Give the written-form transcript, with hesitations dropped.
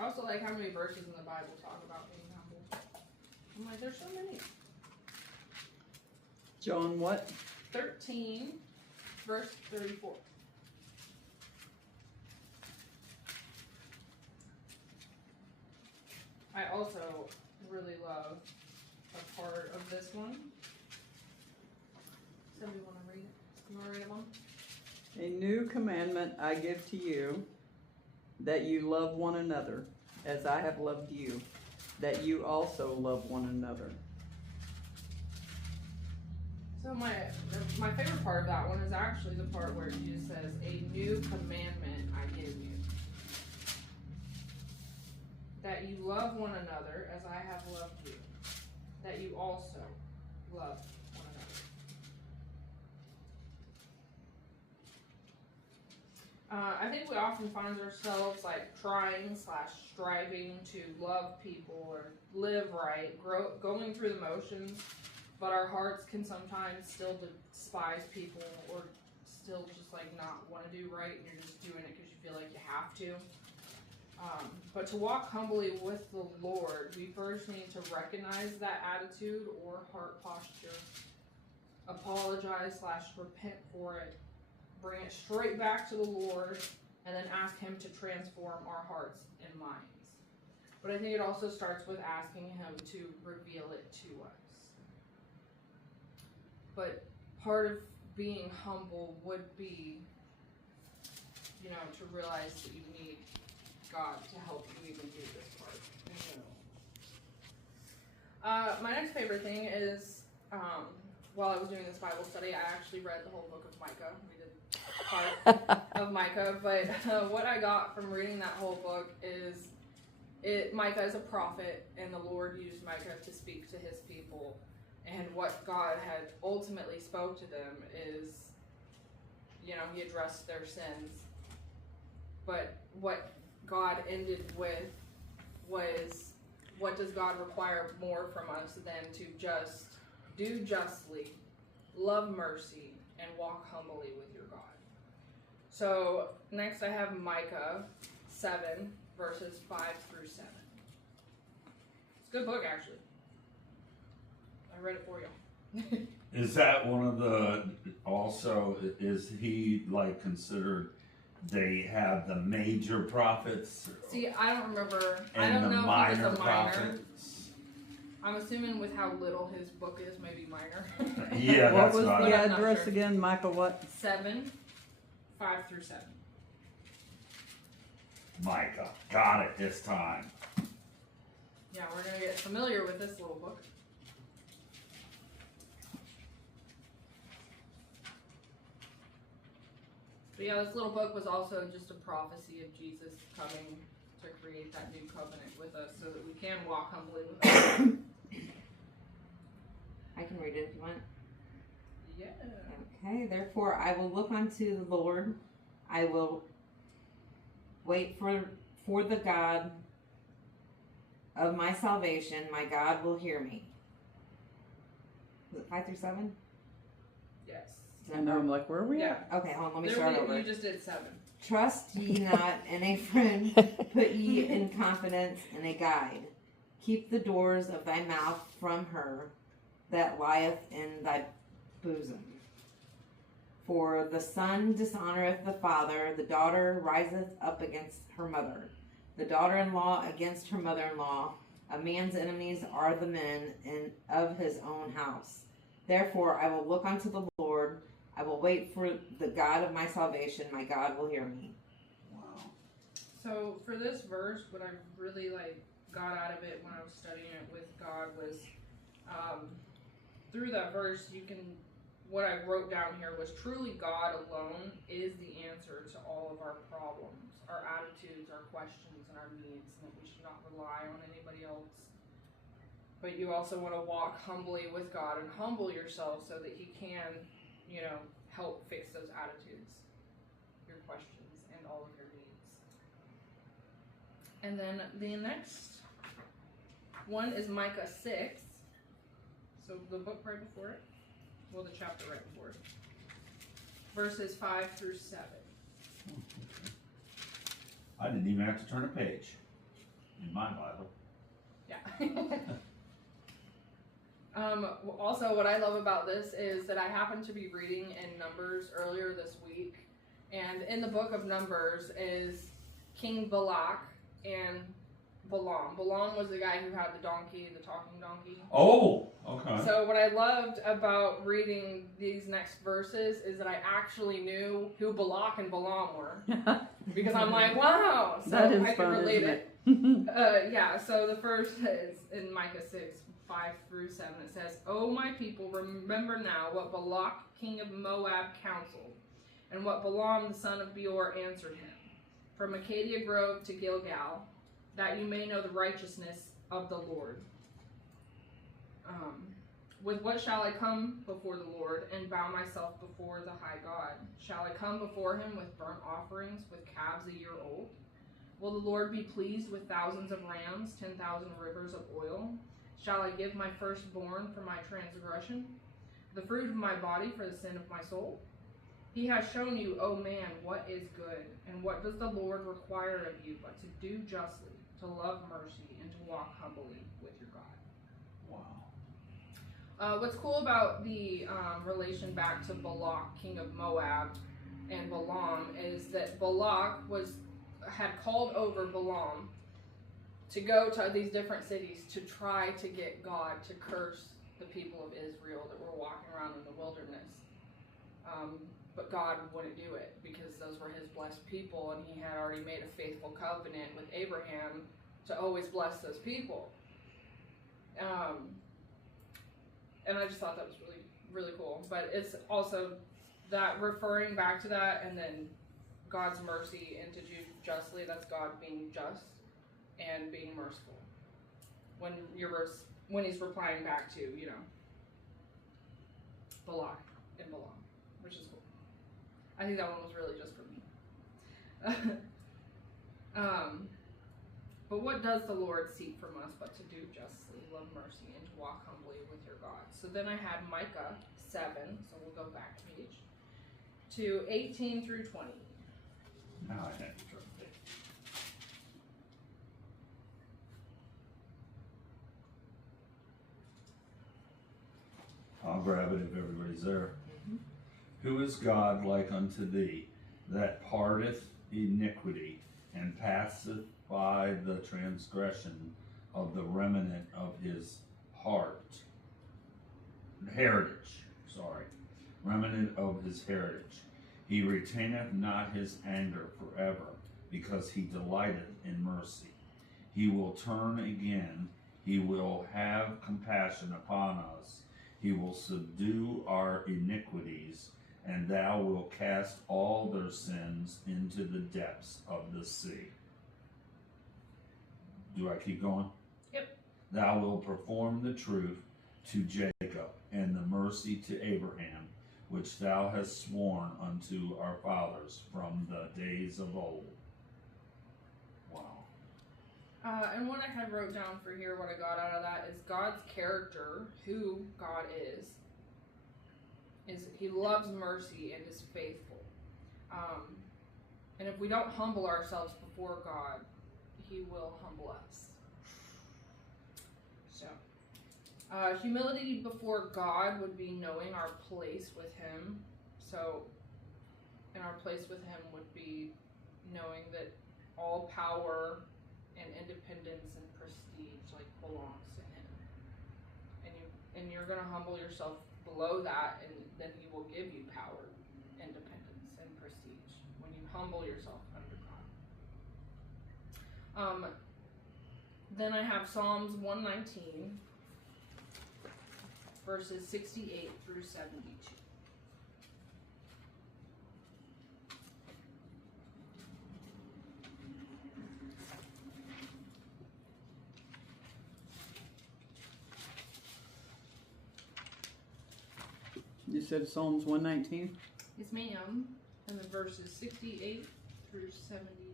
I also like how many verses in the Bible talk about being humble. I'm like, there's so many. John what? 13, verse 34. I also really love a part of this one. Somebody want to read it? You want to read it, Mom? A new commandment I give to you, that you love one another, as I have loved you, that you also love one another. So my favorite part of that one is actually the part where Jesus says, "A new commandment I give you, that you love one another as I have loved you, that you also love one another." I think we often find ourselves like trying/striving to love people or live right, going through the motions, but our hearts can sometimes still despise people or still just like not want to do right, and you're just doing it because you feel like you have to. But to walk humbly with the Lord, we first need to recognize that attitude or heart posture, apologize/repent for it, bring it straight back to the Lord, and then ask Him to transform our hearts and minds. But I think it also starts with asking Him to reveal it to us. But part of being humble would be, to realize that you need God to help you even do this part in general. My next favorite thing is, while I was doing this Bible study, I actually read the whole book of Micah. We did part of Micah, but what I got from reading that whole book is, Micah is a prophet, and the Lord used Micah to speak to His people. And what God had ultimately spoke to them is, He addressed their sins. But what God ended with was, what does God require more from us than to just do justly, love mercy, and walk humbly with your God? So next I have Micah 7, verses 5 through 7. It's a good book, actually. I read it for you. Is that one of the, also, is he like considered, they have the major prophets? See, I don't remember. I And don't the know if minor he was a minor. prophets? I'm assuming with how little his book is, maybe minor. Yeah, What that's was what the I'm not address sure. again, Michael? What? 7, 5 through 7. Micah, got it this time. Yeah, we're going to get familiar with this little book. But yeah, this little book was also just a prophecy of Jesus coming to create that new covenant with us so that we can walk humbly with us. I can read it if you want. Yeah. Okay, therefore I will look unto the Lord. I will wait for the God of my salvation. My God will hear me. Is it 5 through 7? Yes. I know, I'm like, where are we Yeah. at? Okay, hold on, let me start over. You just did 7. Trust ye not in a friend, put ye in confidence in a guide. Keep the doors of thy mouth from her that lieth in thy bosom. For the son dishonoreth the father, the daughter riseth up against her mother, the daughter-in-law against her mother-in-law. A man's enemies are the men of his own house. Therefore I will look unto the Lord. I will wait for the God of my salvation. My God will hear me. Wow. So for this verse, what I really got out of it when I was studying it with God was, through that verse, what I wrote down here was, truly God alone is the answer to all of our problems, our attitudes, our questions, and our needs, and that we should not rely on anybody else. But you also want to walk humbly with God and humble yourself so that He can, help fix those attitudes, your questions, and all of your needs. And then the next one is Micah 6. So the book right before it. Well, the chapter right before it. Verses 5 through 7. I didn't even have to turn a page. in my Bible. Yeah. Also, what I love about this is that I happened to be reading in Numbers earlier this week, and in the book of Numbers is King Balak and Balaam. Balaam was the guy who had the donkey, the talking donkey. Oh, okay. So what I loved about reading these next verses is that I actually knew who Balak and Balaam were. Because I'm like, wow! So that is I can fun, relate isn't it. Yeah, so the first is in Micah 6, 5 through 7. It says, O my people, remember now what Balak, king of Moab, counseled, and what Balaam, the son of Beor, answered him. From Acacia Grove to Gilgal, that you may know the righteousness of the Lord. With what shall I come before the Lord and bow myself before the high God? Shall I come before him with burnt offerings, with calves a year old? Will the Lord be pleased with thousands of rams, 10,000 rivers of oil? Shall I give my firstborn for my transgression, the fruit of my body for the sin of my soul? He has shown you, O man, what is good, and what does the Lord require of you but to do justly, to love mercy, and to walk humbly with your God. Wow. What's cool about the relation back to Balak, king of Moab, and Balaam is that Balak had called over Balaam to go to these different cities to try to get God to curse the people of Israel that were walking around in the wilderness. But God wouldn't do it because those were his blessed people, and he had already made a faithful covenant with Abraham to always bless those people. And I just thought that was really, really cool. But it's also that referring back to that, and then God's mercy and to do justly, that's God being just and being merciful. When he's replying back to, Balak and Balaam, which is cool. I think that one was really just for me. But what does the Lord seek from us but to do justly, love mercy, and to walk humbly with your God? So then I had Micah 7, so we'll go back a page, to 18 through 20. Now I had to turn the page. I'll grab it if everybody's there. Mm-hmm. Who is God like unto thee, that parteth iniquity, and passeth by the transgression of the remnant of his remnant of his heritage. He retaineth not his anger forever, because he delighteth in mercy. He will turn again, he will have compassion upon us. He will subdue our iniquities, and thou wilt cast all their sins into the depths of the sea. Do I keep going? Yep. Thou wilt perform the truth to Jacob, and the mercy to Abraham, which thou hast sworn unto our fathers from the days of old. Wow. And what I had wrote down for here, what I got out of that, is God's character, who God is he loves mercy and is faithful. And if we don't humble ourselves before God, he will humble us. So, humility before God would be knowing our place with him. So, and our place with him would be knowing that all power and independence and prestige belongs to him. And you're gonna humble yourself below that, and then he will give you power, independence, and prestige when you humble yourself under God. Then I have Psalms 119, verses 68 through 72. You said Psalms 119? Yes, ma'am. And then verses 68 through 72.